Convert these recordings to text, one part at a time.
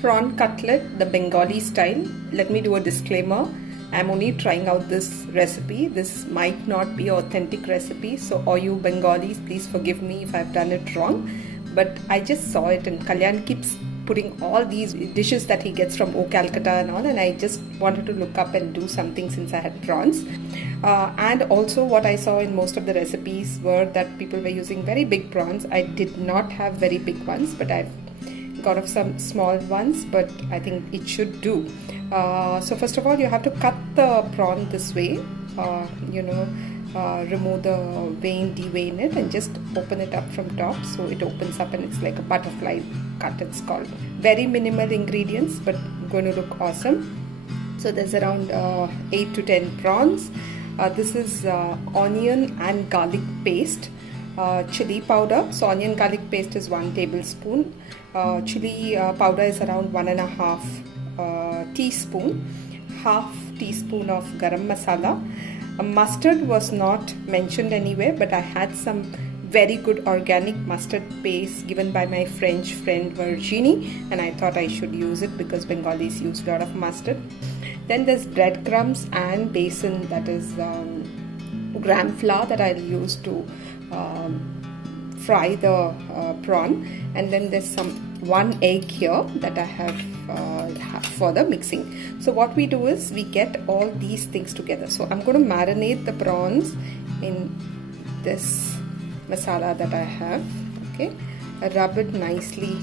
prawn cutlet, the Bengali style. Let me do a disclaimer. I'm only trying out this recipe. This might not be authentic recipe, so all you Bengalis, please forgive me if I've done it wrong. But I just saw it, and Kalyan keeps putting all these dishes that he gets from O Calcutta and all, and I just wanted to look up and do something since I had prawns. And also what I saw in most of the recipes were that people were using very big prawns. I did not have very big ones, but I've got of some small ones, but I think it should do. So first of all, you have to cut the prawn this way, remove the vein, devein it, and just open it up from top, so it opens up and it's like a butterfly cut, it's called. Very minimal ingredients, but going to look awesome. So there's around 8 to 10 prawns. This is onion and garlic paste, chili powder. So onion garlic paste is 1 tablespoon. Chili powder is around 1.5 teaspoon. Half teaspoon of garam masala. Mustard was not mentioned anywhere, but I had some very good organic mustard paste given by my French friend Virginie, and I thought I should use it because Bengalis use a lot of mustard. Then there's breadcrumbs and besan, that is gram flour that I'll use to fry the prawn. And then there's 1 egg here that I have for the mixing. So what we do is we get all these things together. So I'm going to marinate the prawns in this masala that I have. Okay, I rub it nicely.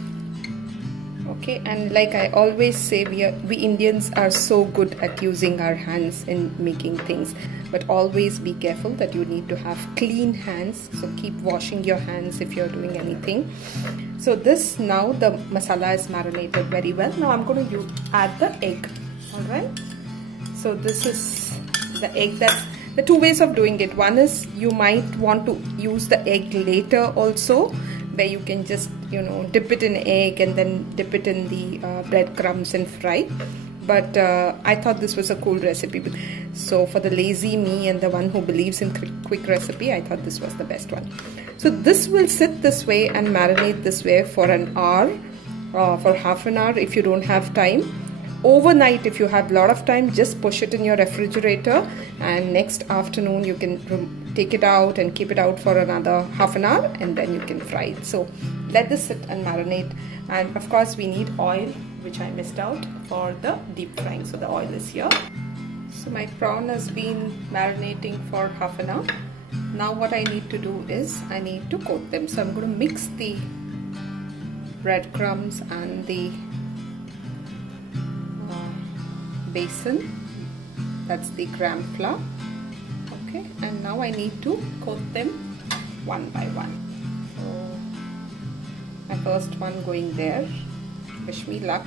Okay, and like I always say, we Indians are so good at using our hands in making things, but always be careful that you need to have clean hands. So keep washing your hands if you're doing anything. So this, now the masala is marinated very well. Now I'm going to add the egg. Alright, so this is the egg. That's the 2 ways of doing it. One is you might want to use the egg later also, where you can just dip it in egg and then dip it in the breadcrumbs and fry. But I thought this was a cool recipe. So for the lazy me and the one who believes in quick recipe, I thought this was the best one. So this will sit this way and marinate this way for an hour, for half an hour if you don't have time. Overnight, if you have a lot of time, just push it in your refrigerator, and next afternoon you can take it out and keep it out for another half an hour, and then you can fry it. So let this sit and marinate. And of course we need oil, which I missed out, for the deep frying. So the oil is here. So my prawn has been marinating for half an hour. Now what I need to do is I need to coat them. So I'm going to mix the breadcrumbs and the besan, that's the gram flour. Okay, and now I need to coat them one by one. So my first one going there. Wish me luck.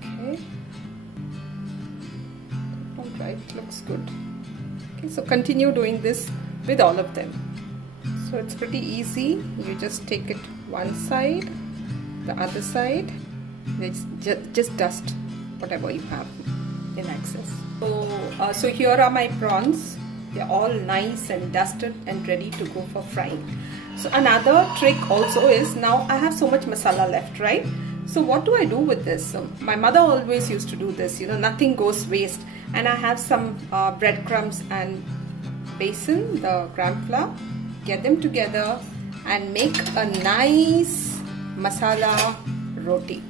Okay, alright, looks good. Okay, so continue doing this with all of them. So it's pretty easy. You just take it one side, the other side, just dust whatever you have in excess. So here are my prawns. They're all nice and dusted and ready to go for frying. So another trick also is, now I have so much masala left, right? So what do I do with this? So my mother always used to do this, nothing goes waste. And I have some breadcrumbs and besan, the gram flour. Get them together and make a nice masala roti.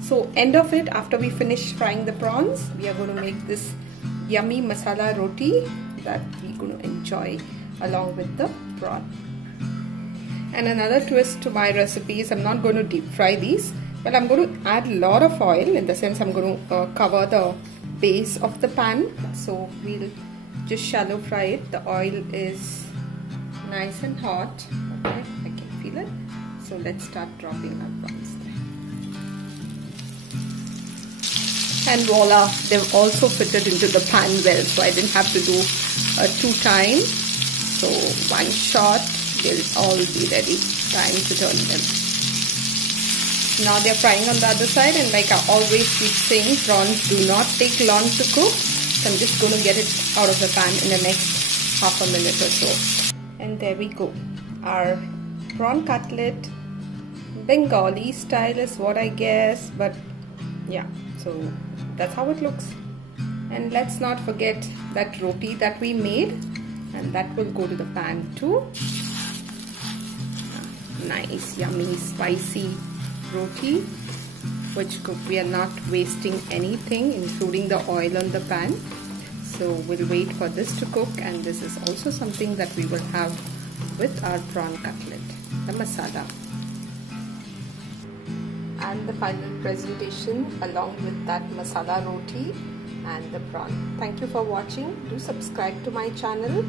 So end of it, after we finish frying the prawns, we are going to make this yummy masala roti that we're going to enjoy along with the prawn. And another twist to my recipe is I'm not going to deep fry these, but I'm going to add a lot of oil. In the sense, I'm going to cover the base of the pan. So we'll just shallow fry it. The oil is nice and hot. Okay, I can feel it. So let's start dropping our prawns. And voila, they've also fitted into the pan well, so I didn't have to do 2 times. So one shot, they'll all be ready. Time to turn them. Now they're frying on the other side, and like I always keep saying, prawns do not take long to cook. So I'm just going to get it out of the pan in the next half a minute or so. And there we go. Our prawn cutlet, Bengali style is what I guess, but yeah, so that's how it looks. And let's not forget that roti that we made, and that will go to the pan too. Nice, yummy, spicy roti, which we are not wasting anything, including the oil on the pan. So we'll wait for this to cook, and this is also something that we will have with our prawn cutlet, the masala. And the final presentation along with that masala roti and the prawn. Thank you for watching. Do subscribe to my channel.